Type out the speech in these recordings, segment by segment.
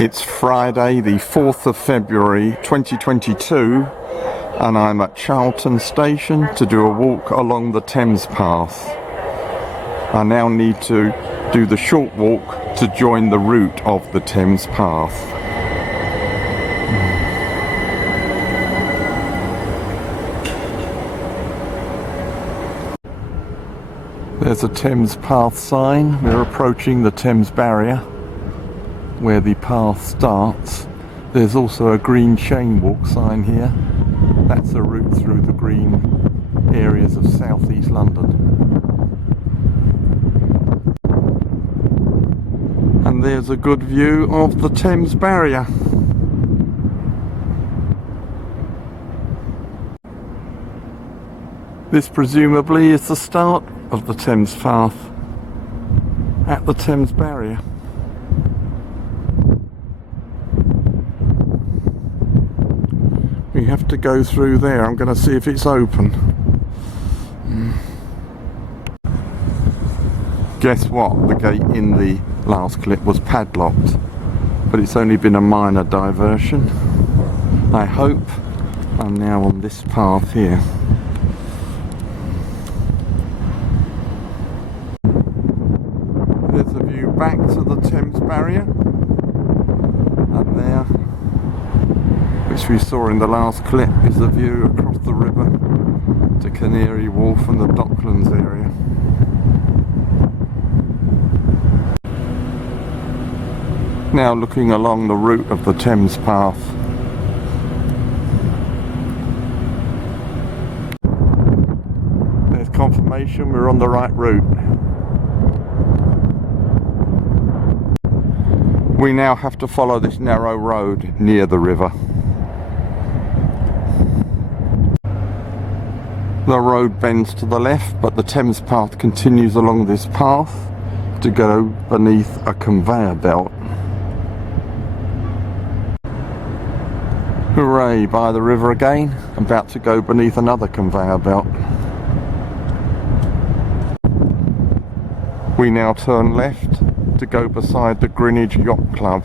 It's Friday the 4th of February 2022 and I'm at Charlton Station to do a walk along the Thames Path. I now need to do the short walk to join the route of the Thames Path. There's a Thames Path sign. We're approaching the Thames Barrier where the path starts. There's also a green chain walk sign here. That's a route through the green areas of southeast London. And there's a good view of the Thames Barrier. This presumably is the start of the Thames Path at the Thames Barrier. We have to go through there. I'm going to see if it's open. Guess what? The gate in the last clip was padlocked, but it's only been a minor diversion. I hope I'm now on this path here. There's a view back to the Thames Barrier, and there, which we saw in the last clip, is a view across the river to Canary Wharf and the Docklands area. Now looking along the route of the Thames Path. There's confirmation we're on the right route. We now have to follow this narrow road near the river. The road bends to the left, but the Thames Path continues along this path to go beneath a conveyor belt. Hooray, by the river again, about to go beneath another conveyor belt. We now turn left to go beside the Greenwich Yacht Club.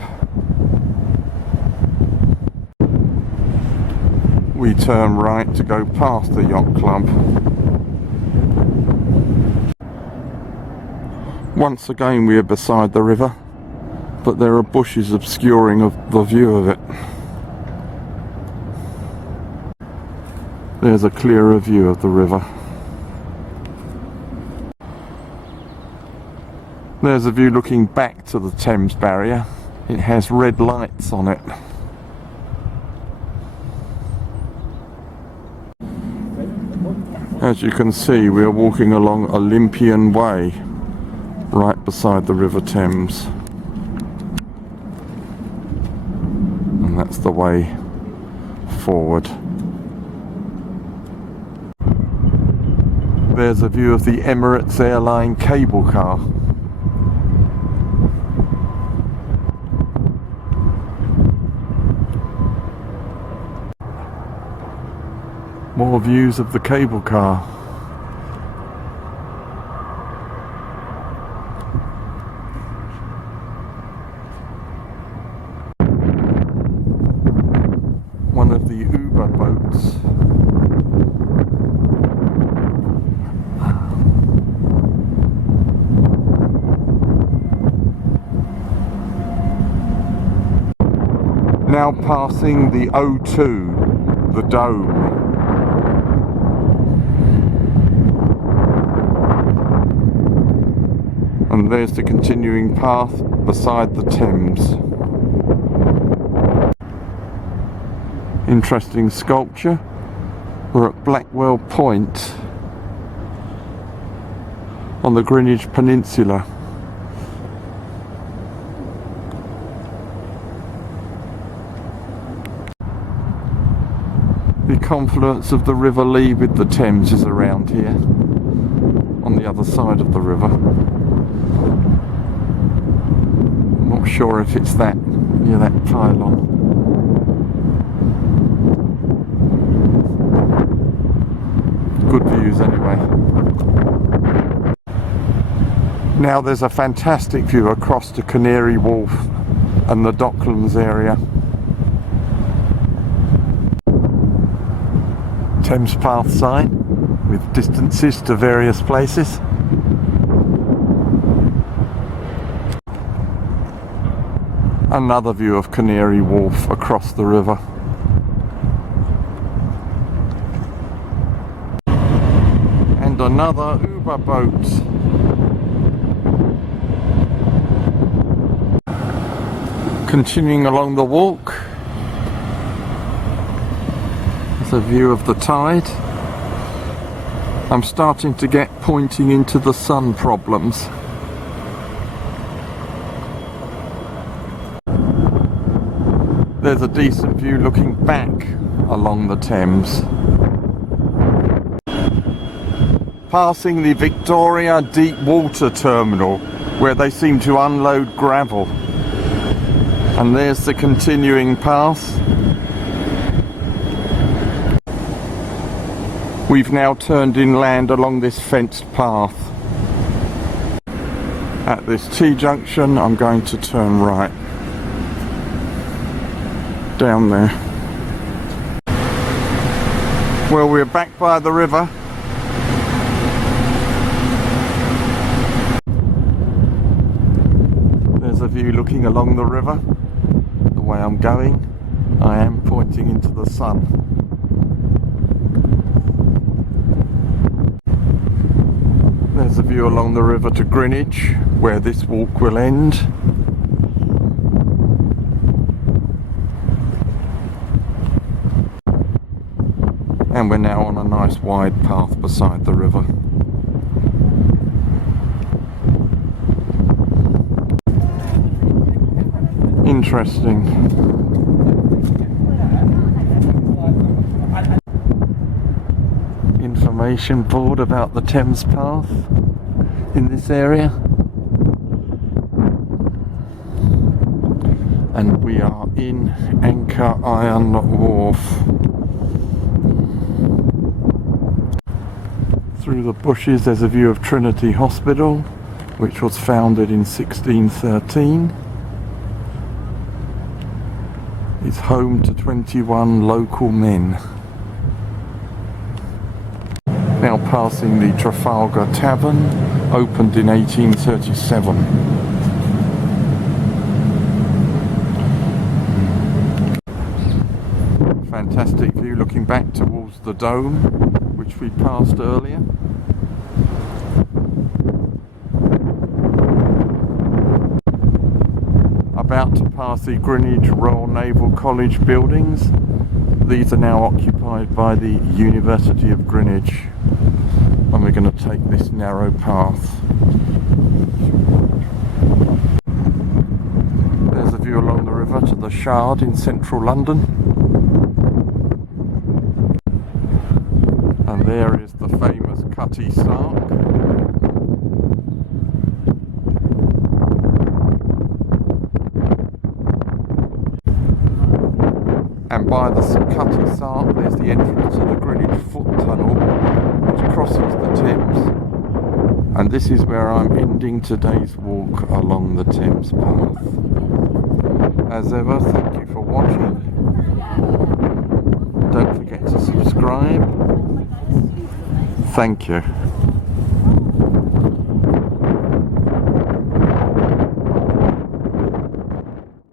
We turn right to go past the Yacht Club. Once again we are beside the river, but there are bushes obscuring the view of it. There's a clearer view of the river. There's a view looking back to the Thames Barrier. It has red lights on it. As you can see, we are walking along Olympian Way, right beside the River Thames. And that's the way forward. There's a view of the Emirates Airline cable car. More views of the cable car. One of the Uber boats. Now passing the O2, the dome. And there's the continuing path beside the Thames. Interesting sculpture. We're at Blackwell Point on the Greenwich Peninsula. The confluence of the River Lee with the Thames is around here, on the other side of the river. I'm not sure if it's that, near that pylon. Good views anyway. Now there's a fantastic view across to Canary Wharf and the Docklands area. Thames Path sign with distances to various places. Another view of Canary Wharf across the river. And another Uber boat. Continuing along the walk, there's a view of the tide. I'm starting to get pointing into the sun problems. There's a decent view looking back along the Thames. Passing the Victoria Deep Water Terminal, where they seem to unload gravel. And there's the continuing path. We've now turned inland along this fenced path. At this T-junction, I'm going to turn right. Down there. Well, we're back by the river. There's a view looking along the river. The way I'm going, I am pointing into the sun. There's a view along the river to Greenwich, where this walk will end. And we're now on a nice wide path beside the river. Interesting. Information board about the Thames Path in this area. And we are in Anchor Iron Wharf. Through the bushes there's a view of Trinity Hospital, which was founded in 1613. It's home to 21 local men. Now passing the Trafalgar Tavern, opened in 1837. Fantastic view looking back towards the dome, which we passed earlier. About to pass the Greenwich Royal Naval College buildings. These are now occupied by the University of Greenwich. And we're going to take this narrow path. There's a view along the river to the Shard in central London. And there is the famous Cutty Sark. And by the Cutty Sark there's the entrance to the Greenwich Foot Tunnel, which crosses the Thames. And this is where I'm ending today's walk along the Thames Path. As ever, thank you for watching. Don't forget to subscribe. Thank you.